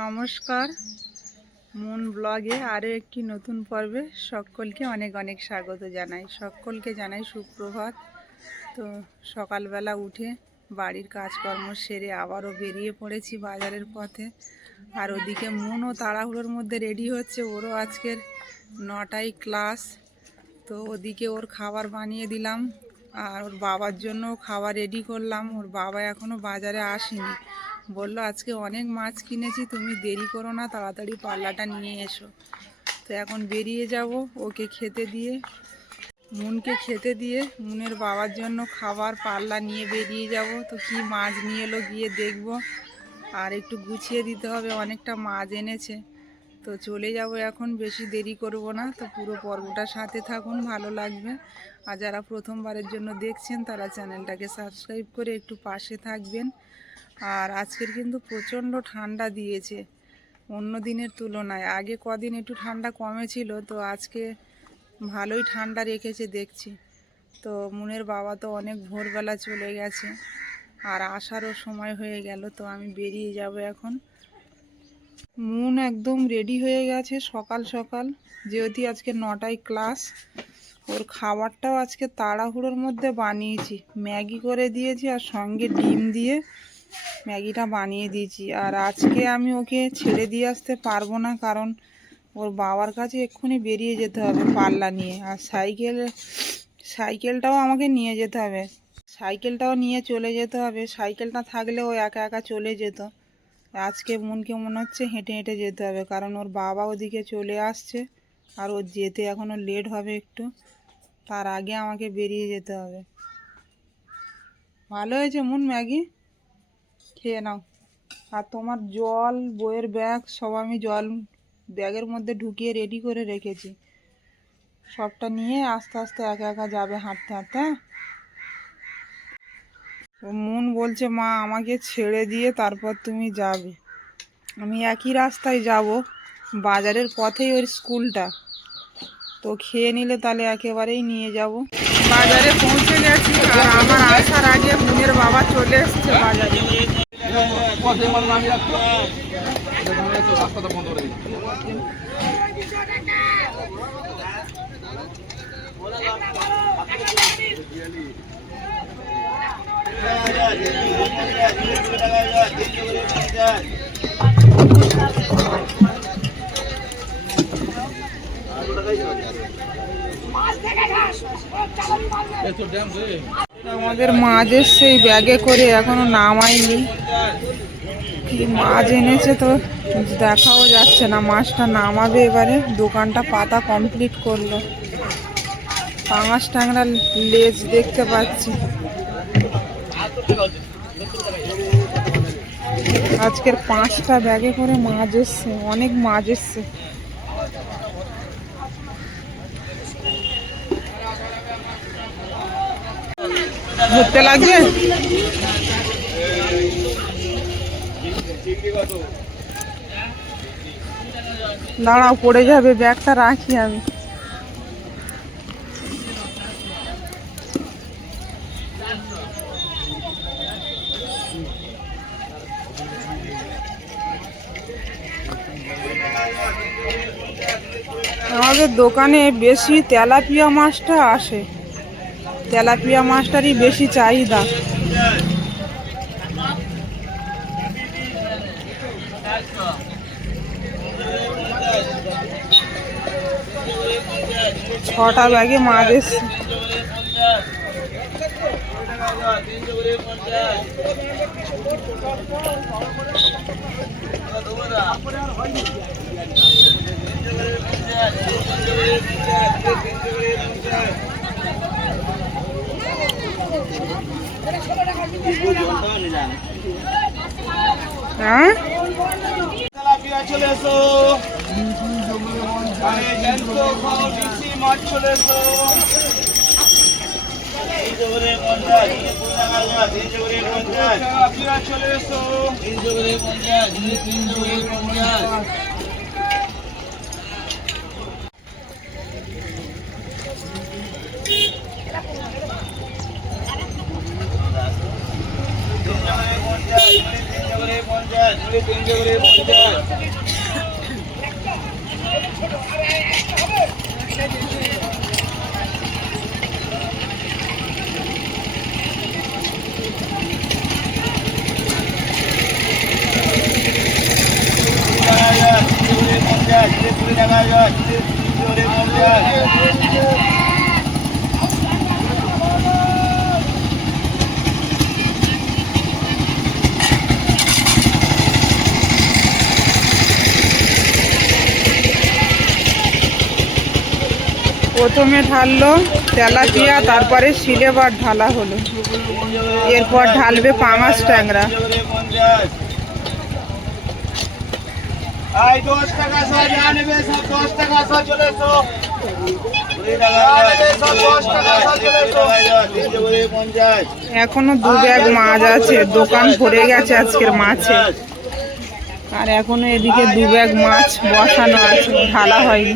নমস্কার, মুন ব্লগে আরও একটি নতুন পর্বে সকলকে অনেক অনেক স্বাগত জানাই। সকলকে জানাই সুপ্রভাত। তো সকালবেলা উঠে বাড়ির কাজকর্ম সেরে আবারও বেরিয়ে পড়েছি বাজারের পথে। আর ওদিকে মুনও তাড়াহুড়োর মধ্যে রেডি হচ্ছে, ওরও আজকের 9টায় ক্লাস। তো ওদিকে ওর খাবার বানিয়ে দিলাম আর ওর বাবার জন্য খাবার রেডি করলাম। ওর বাবা এখনও বাজারে আসেনি, বললো আজকে অনেক মাছ কিনেছি, তুমি দেরি করো না, তাড়াতাড়ি পাল্লাটা নিয়ে এসো। তো এখন বেরিয়ে যাব, ওকে খেতে দিয়ে, মুনকে খেতে দিয়ে মুনের বাবার জন্য খাবার পাল্লা নিয়ে বেরিয়ে যাব। তো কি মাছ নিয়ে এলো গিয়ে দেখব, আর একটু গুছিয়ে দিতে হবে, অনেকটা মাছ এনেছে। তো চলে যাব এখন, বেশি দেরি করব না। তো পুরো পর্বটার সাথে থাকুন, ভালো লাগবে। আর যারা প্রথমবারের জন্য দেখছেন তারা চ্যানেলটাকে সাবস্ক্রাইব করে একটু পাশে থাকবেন। আর আজকের কিন্তু প্রচণ্ড ঠান্ডা দিয়েছে অন্য দিনের তুলনায়। আগে কদিন একটু ঠান্ডা কমেছিল, তো আজকে ভালোই ঠান্ডা রেখেছে দেখছি। তো মুনের বাবা তো অনেক ভোরবেলা চলে গেছে, আর আসারও সময় হয়ে গেল। তো আমি বেরিয়ে যাব এখন। মুন একদম রেডি হয়ে গেছে সকাল সকাল, যেহেতু আজকে 9টায় ক্লাস। ওর খাবারটাও আজকে তাড়াহুড়োর মধ্যে বানিয়েছি, ম্যাগি করে দিয়েছি আর সঙ্গে ডিম দিয়ে ম্যাগিটা বানিয়ে দিয়েছি। আর আজকে আমি ওকে ছেড়ে দিয়ে আসতে পারবো না, কারণ ওর বাবার কাছে এক্ষুনি বেরিয়ে যেতে হবে পাল্লা নিয়ে। আর সাইকেলটাও আমাকে নিয়ে যেতে হবে, সাইকেলটাও নিয়ে চলে যেতে হবে। সাইকেলটা থাকলে ও একা একা চলে যেত। আজকে মুনকে মনে হচ্ছে হেঁটে হেঁটে যেতে হবে, কারণ ওর বাবা ওদিকে চলে আসছে আর ওর যেতে এখনও লেট হবে একটু। তার আগে আমাকে বেরিয়ে যেতে হবে। ভালো হয়েছে মুন, ম্যাগি খেয়ে নাও। আর তোমার জল, বইয়ের ব্যাগ সব আমি জল ব্যাগের মধ্যে ঢুকিয়ে রেডি করে রেখেছি। সবটা নিয়ে আস্তে আস্তে একা একা যাবে হাঁটতে হাঁটতে। মুন বলছে মা আমাকে ছেড়ে দিয়ে তারপর তুমি যাবে। আমি একই রাস্তায় যাব, বাজারের পথেই ওর স্কুলটা। তো খেয়ে নিলে তাহলে একেবারেই নিয়ে যাব। বাজারে পৌঁছে গেছি, আর আমার আসার আগে মুনের বাবা চলে এসছে বাজারে। আমাদের মাছ এসছে এই ব্যাগে করে, এখনো নামাইনি। কি মাছ এনেছে তো দেখাও যাচ্ছে না। মাছটা নামাবে এবারে। দোকানটা পাতা কমপ্লিট করলো। পাঙাশ ট্যাংরা লেজ দেখতে পাচ্ছি। আজকের 5টা ব্যাগে করে মাছ এসছে, অনেক মাছ এসছে। ধরতে লাগবে, দাঁড়াও পড়ে যাবে, ব্যাগটা রাখি আমি। আমাদের দোকানে বেশি তেলাপিয়া মাছটা আসে, তেলাপিয়া মাছটারই বেশি চাহিদা। ছটা ব্যাগে মাছ এসছে। হ্যাঁ চলে এসো, মাছ চলে এসো। চলে এসো, প্রথমে ঢাললো তেলাপিয়া, তারপরে সিলেবার ঢালা হলো, এরপর ঢালবে পাঙাশ ট্যাংরা। এখনো 2 ব্যাগ মাছ আছে, দোকান ভরে গেছে আজকের মাছে। আর এখনো এদিকে 2 ব্যাগ মাছ বসানো আছে, ঢালা হয়নি।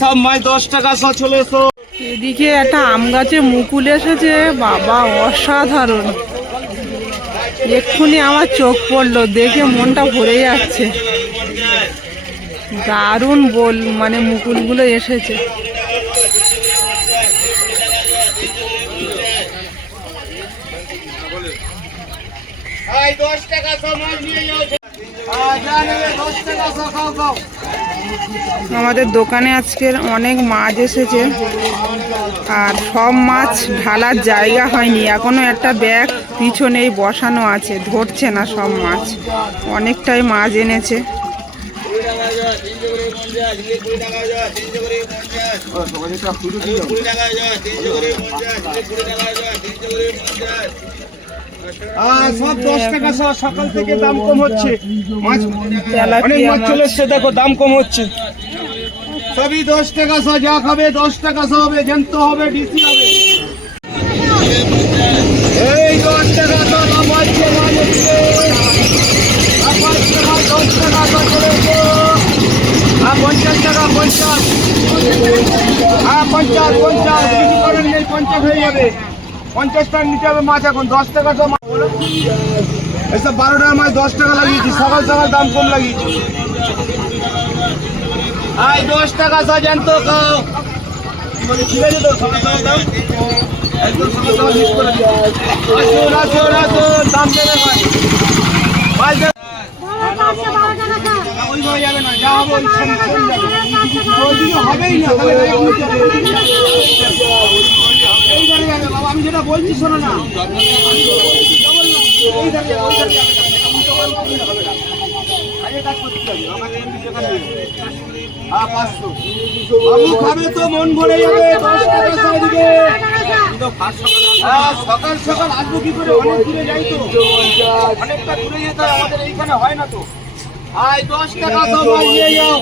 সব মাছ 10 টাকা চলে এসো। এদিকে একটা আম গাছে মুকুল এসেছে, বাবা অসাধারণ। এক্ষুনি আমার চোখ পড়লো, দেখে মনটা ভরে যাচ্ছে। দারুণ মানে মুকুলগুলো এসেছে। আমাদের দোকানে আজকের অনেক মাছ এসেছে, আর সব মাছ ঢালার জায়গা হয়নি, এখনো একটা ব্যাগ পিছনেই বসানো আছে, ধরছে না সব মাছ। অনেকটাই মাছ এনেছে। সব 10 টাকা সকাল থেকে দাম কম হচ্ছে, অনেক মাছ চলে এসছে, দেখো দাম কম হচ্ছে। সবই 10 টাকা, যা খাবে 10 টাকা হবে, জ্যান্ত হবে, ডিসি হবে। এই 10 টাকা দাম হচ্ছে, 10 টাকা চলে এসো। 50 টাকা, 50, 50, 50 কিছু করেন নেই, 50 হয়ে যাবে। 50 টাকা নিতে হবে মাছ। এখন 10 টাকা তো এসব 12 টাকা মাছ 10 টাকা লাগিয়েছি, সকাল সকাল দাম কম লাগিয়েছি। 10 টাকা জ্যান্ত খাও, ঠিক আছে তো? সকাল সকাল দাম একদম সকাল সকাল লিস্ট করে দিও। আসুন দাম দেবে ভাই, ওইভাবে যাবে না, যা হবে ওই ছন যাবে ওইদিকে হবেই না তাহলে এইবারে যাবে বাবা আমি যেটা বলছি শোনো না ওই দাঁড়িয়ে হবে না আগে কাজ করতে হবে আমাকে এমনি টাকা নেই হ্যাঁ 500 বাবু খাবে তো মন ভরে যাবে 10 টাকা চাইবে সকাল সকাল আসবো কি করে অনেক দূরে যাই তো অনেকটা দূরে যেতে হয় আমাদের এইখানে হয় না তো আয় 10 টাকা সবাই নিয়ে যাও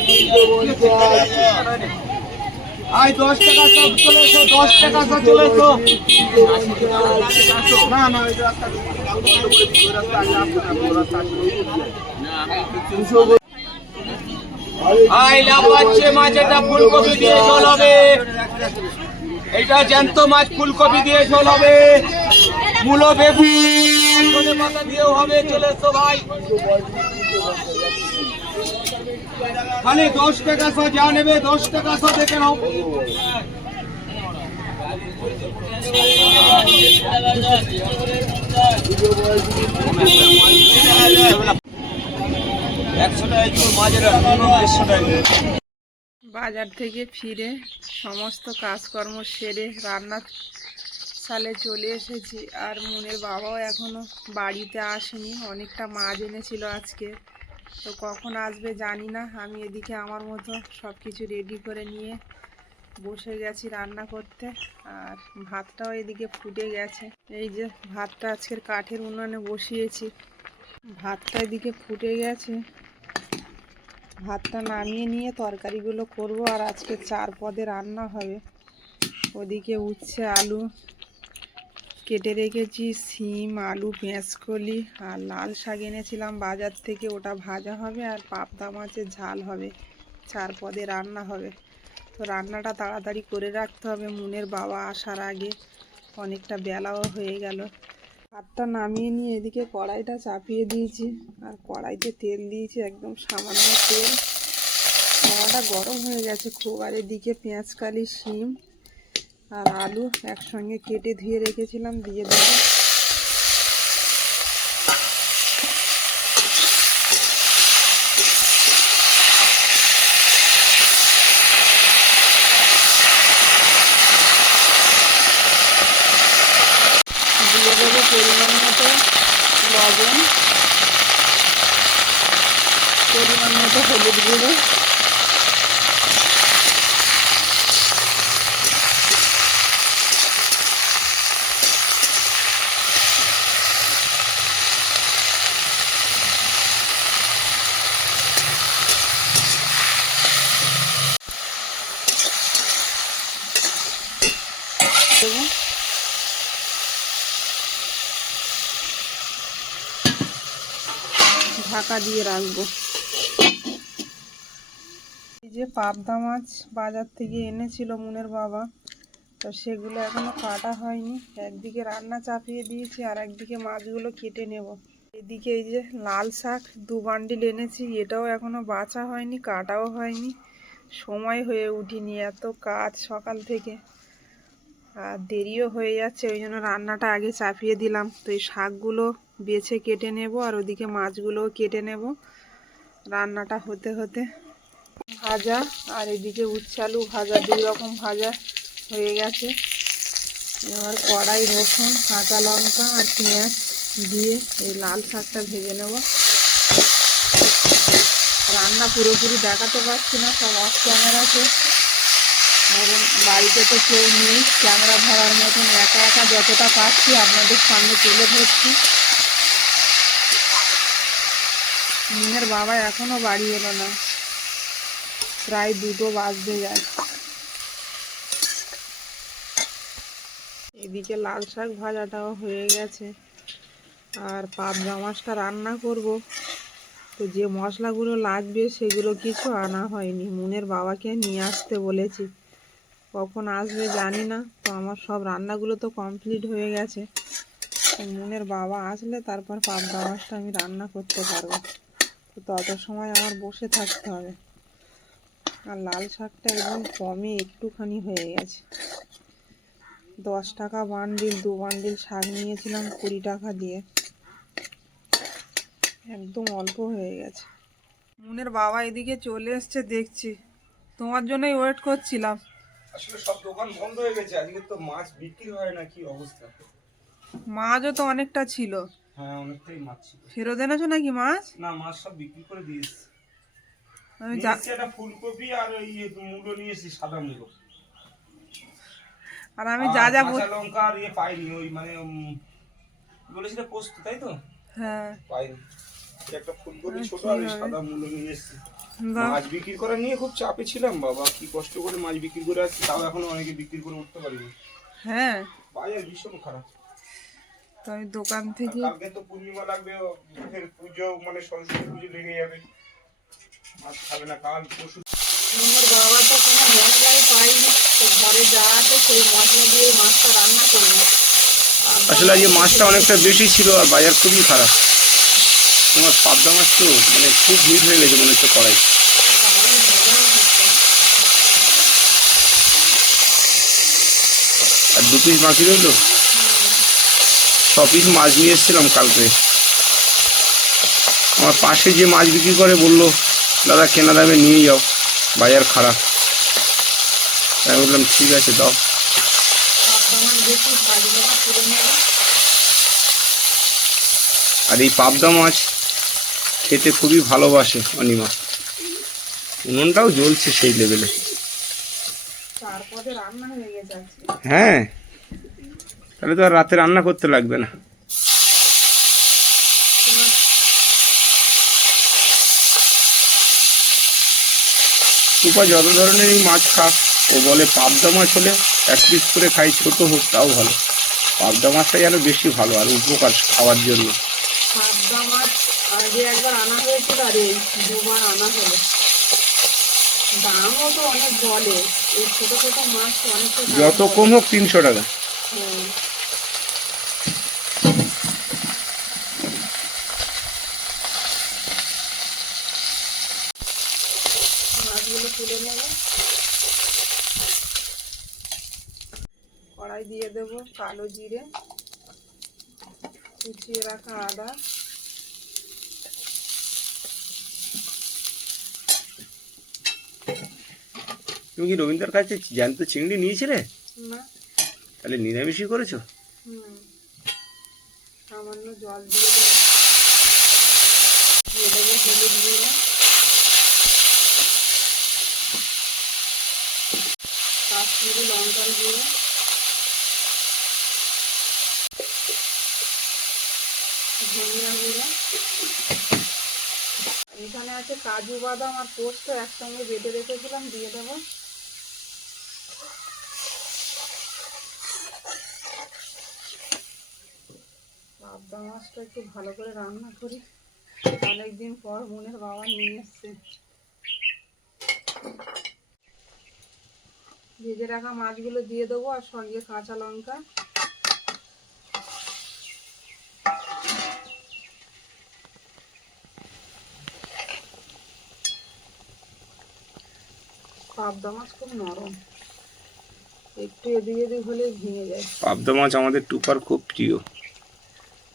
আয় 10 টাকা সব চলে এসো 10 টাকা সব চলে এসো না না ওই রাস্তা আয় লাফাচ্ছে মাছ এটা ফুলকপি দিয়ে ঝোল হবে এটা জ্যান্ত মাছ ফুলকপি দিয়ে ঝোল হবে মূলো বেগুন ধনে পাতা দিয়েও হবে চলে এসো ভাই খালি 10 টাকা সব যা নেবে 10 টাকা সব দেখে নাও বাজার থেকে ফিরে সমস্ত কাজকর্ম সেরে রান্নার সালে চলে এসেছি আর মুনের বাবাও এখনো বাড়িতে আসেনি অনেকটা মাছ এনেছিল আজকে তো কখন আসবে জানি না আমি এদিকে আমার মতো সব কিছু রেডি করে নিয়ে বসে গেছি রান্না করতে আর ভাতটাও এদিকে ফুটে গেছে এই যে ভাতটা আজকের কাঠের উনুনে বসিয়েছি ভাতটা এদিকে ফুটে গেছে ভাতটা নামিয়ে নিয়ে তরকারিগুলো করব আর আজকে 4 পদে রান্না হবে ওদিকে উচ্ছে আলু কেটে রেখেছি সিম আলু পেঁয়াজকলি আর লাল শাক এনেছিলাম বাজার থেকে ওটা ভাজা হবে আর পাবদা মাছের ঝাল হবে 4 পদে রান্না হবে তো রান্নাটা তাড়াতাড়ি করে রাখতে হবে মুনের বাবা আসার আগে অনেকটা বেলাও হয়ে গেল ভাতটা নামিয়ে নিয়ে এদিকে কড়াইটা চাপিয়ে দিয়েছি আর কড়াইতে তেল দিয়েছি একদম সামান্য তেল কড়াটা গরম হয়ে গেছে খুব আর এদিকে পেঁয়াজকালি শিম আর আলু একসঙ্গে কেটে ধুয়ে রেখেছিলাম দিয়ে দেবো দিয়ে দেবো পরিমাণ মতো লবণ পরিমাণ মতো হলুদ গুঁড়ো ঢাকা দিয়ে রাখবো এই যে পাবদা মাছ বাজার থেকে এনেছিল মুনের বাবা তো সেগুলো এখনো কাটা হয়নি একদিকে রান্না চাপিয়ে দিয়েছি আর একদিকে মাছগুলো কেটে নেব এদিকে এই যে লাল শাক 2 বান্ডিল এনেছি এটাও এখনো বাছা হয়নি কাটাও হয়নি সময় হয়ে উঠিনি এত কাজ সকাল থেকে আর দেরিও হয়ে যাচ্ছে ওই জন্য রান্নাটা আগে চাপিয়ে দিলাম তো এই শাকগুলো বেছে কেটে নেব আর ওদিকে মাছগুলোও কেটে নেব রান্নাটা হতে হতে ভাজা আর এদিকে উচ্ছে আলু ভাজা 2 রকম ভাজা হয়ে গেছে এবার কড়াই রসুন কাঁচা লঙ্কা আর পেঁয়াজ দিয়ে এই লাল শাকটা ভেজে নেব রান্না পুরোপুরি দেখাতে পারছি না সব অফ ক্যামেরাতে এবং বাড়িতে তো কেউ নেই ক্যামেরা ধরার মতন একা একা যতটা পাচ্ছি আপনাদের সামনে তুলে ধরছি মুনের বাবা এখনো বাড়ি এলো না প্রায় 2টো বাজতে যায় এদিকে লাল শাক ভাজাটাও হয়ে গেছে আর পাবদা মাছটা রান্না করব তো যে মশলাগুলো লাগবে সেগুলো কিছু আনা হয়নি মুনের বাবাকে নিয়ে আসতে বলেছি কখন আসবে জানি না তো আমার সব রান্নাগুলো তো কমপ্লিট হয়ে গেছে মুনের বাবা আসলে তারপর পাবদা মাছটা আমি রান্না করতে পারবো তো তত সময় আমার বসে থাকতে হবে আর লাল শাকটা একদম কমে একটুখানি হয়ে গেছে 10 টাকা বান্ডিল 2 বান্ডিল শাক নিয়েছিলাম 20 টাকা দিয়ে একদম অল্প হয়ে গেছে মুনের বাবা এদিকে চলে এসছে দেখছি, তোমার জন্যই ওয়েট করছিলাম। আসলে সব দোকান বন্ধ হয়ে গেছে, আজকে তো মাছ বিক্রি হয় না, কি অবস্থা। মাছও তো অনেকটা ছিল, হ্যাঁ অনেকটাই মাছ ছিল। ফেরত এনেছো নাকি মাছ? না মাছ সব বিক্রি করে দিয়েছি। আমি একটা ফুলকপি আর ওই মূলো নিয়েছি, সাদা মূলো। আর আমি যা যা কাঁচা লঙ্কা আর পাইনি, ওই মানে বলেছিল পোস্ত, তাই তো? হ্যাঁ পাইনি। একটা ফুলকপি ছোট আর সাদা মূলো নিয়ে এসেছি। বাহ, মাছ বিক্রি করা নিয়ে খুব চাপে ছিলাম বাবা, কি কষ্ট করে মাছ বিক্রি করে আসছি, তাও এখনো অনেকে বিক্রি করে উঠতে পারিনি। হ্যাঁ বাজার ভীষণ খারাপ। তো আমি দোকান থেকে কালকে তো পূর্ণিমা লাগবে, ফের পুজো মানে সরস্বতী পুজো লেগে যাবে, মাছ খাবে না কাল পরশু। আমার বাবা তো কোনো মশলাই পাইনি, তো ঘরে যা আছে সেই মশলা দিয়ে মাছটা রান্না করবো। আসলে আজকে মাছটা অনেকটা বেশি ছিল আর বাজার খুবই খারাপ। তোমার পাবদা মাছ তো মানে খুব ভিড় হয়ে গেছে মনে হচ্ছে কড়াই। আর 2 পিস বাকি রইল, 6 পিস মাছ নিয়ে এসেছিলাম কালকে। আমার পাশে যে মাছ বিক্রি করে বললো দাদা কেনা দামে নিয়ে যাও, বাজার খারাপ। তাই বললাম ঠিক আছে দাও। আর এই পাবদা মাছ খেতে খুবই ভালোবাসে অনিমা, উনুনটাও জ্বলছে সেই লেভেলে। তারপরে রান্না হয়ে গেছে। হ্যাঁ তাহলে তো আর রাতে রান্না করতে লাগবে না। টুপা যত ধরনেরই মাছ খাক, ও বলে পাবদা মাছ হলে 1 পিস করে খাই, ছোট হোক তাও ভালো। পাবদা মাছটাই আরো বেশি ভালো আর উপকার খাওয়ার জন্য। পাবদা মাছ আগে একবার আনা হয়েছিল আর এই 2বার আনা হলো। দামও তো অনেক বলে, এই ছোট ছোট মাছ তো অনেকটা যত কম হোক 300 টাকা। হ্যাঁ। মাছগুলো তুলে নেবো, কড়াই দিয়ে দেবো কালো জিরে, কুচিয়ে রাখা আদা, তুমি কি রবীন্দ্রর কাছে জ্যান্ত চিংড়ি নিয়েছিলে? না তাহলে নিরামিষই করেছো? সামান্য জল দিয়ে দেবো, দিয়ে দেবো হলুদ গুঁড়ো, কাশ্মীরি লঙ্কার গুঁড়ো, ধনিয়া গুঁড়ো। এখানে আছে কাজু বাদাম আর পোস্ত একসঙ্গে বেটে রেখেছিলাম, দিয়ে দেবো। পাবদা মাছটা একটু ভালো করে রান্না করি, অনেকদিন পর মুনের বাবা নিয়ে এসছে। ভেজে রাখা মাছগুলো দিয়ে দেবো আর সঙ্গে কাঁচা লঙ্কা। পাবদা মাছ খুব নরম, একটু এদিক এদিক হলে ভেঙে যায়। পাবদা মাছ আমাদের টুপার খুব প্রিয়।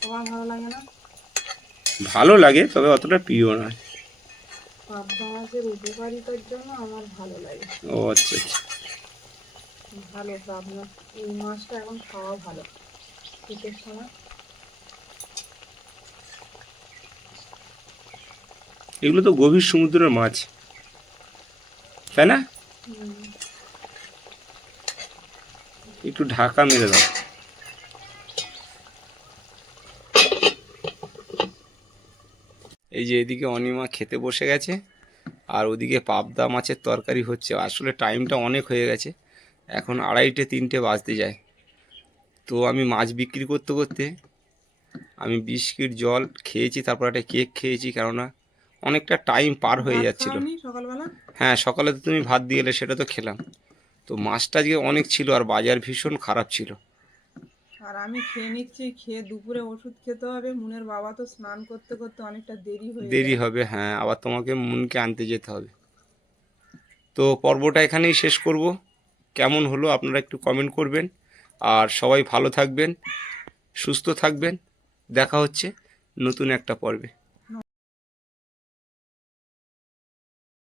তোমার ভালো লাগে না? ভালো লাগে, তবে অতটা প্রিয় নয়। পাবদা মাছের উপকারিতার জন্য আমার ভালো লাগে। ও আচ্ছা আচ্ছা। ভালো পাবদা, এই মাছটা এখন খাওয়া ভালো শীতের সময়। এগুলো তো গভীর সমুদ্রের মাছ, তাই না? একটু ঢাকা মেরে দাও। এই যে এদিকে অনিমা খেতে বসে গেছে আর ওদিকে পাবদা মাছের তরকারি হচ্ছে। আসলে টাইমটা অনেক হয়ে গেছে, এখন 2:30 3টে বাজতে যায়। তো আমি মাছ বিক্রি করতে করতে আমি বিস্কিট জল খেয়েছি, তারপর একটা কেক খেয়েছি, কেননা অনেকটা টাইম পার হয়ে যাচ্ছিল। সকালবেলা হ্যাঁ সকালে তো তুমি ভাত দিয়ে এলে, সেটা তো খেলাম। তো মাছটা আজকে অনেক ছিল আর বাজার ভীষণ খারাপ ছিল। আর আমি খেয়ে নিচ্ছি, খেয়ে দুপুরে ওষুধ খেতে হবে। মুনের বাবা তো স্নান করতে করতে অনেকটা দেরি হবে, হ্যাঁ আবার তোমাকে মুনকে আনতে যেতে হবে। তো পর্বটা এখানেই শেষ করব। কেমন হলো আপনারা একটু কমেন্ট করবেন, আর সবাই ভালো থাকবেন, সুস্থ থাকবেন। দেখা হচ্ছে নতুন একটা পর্বে।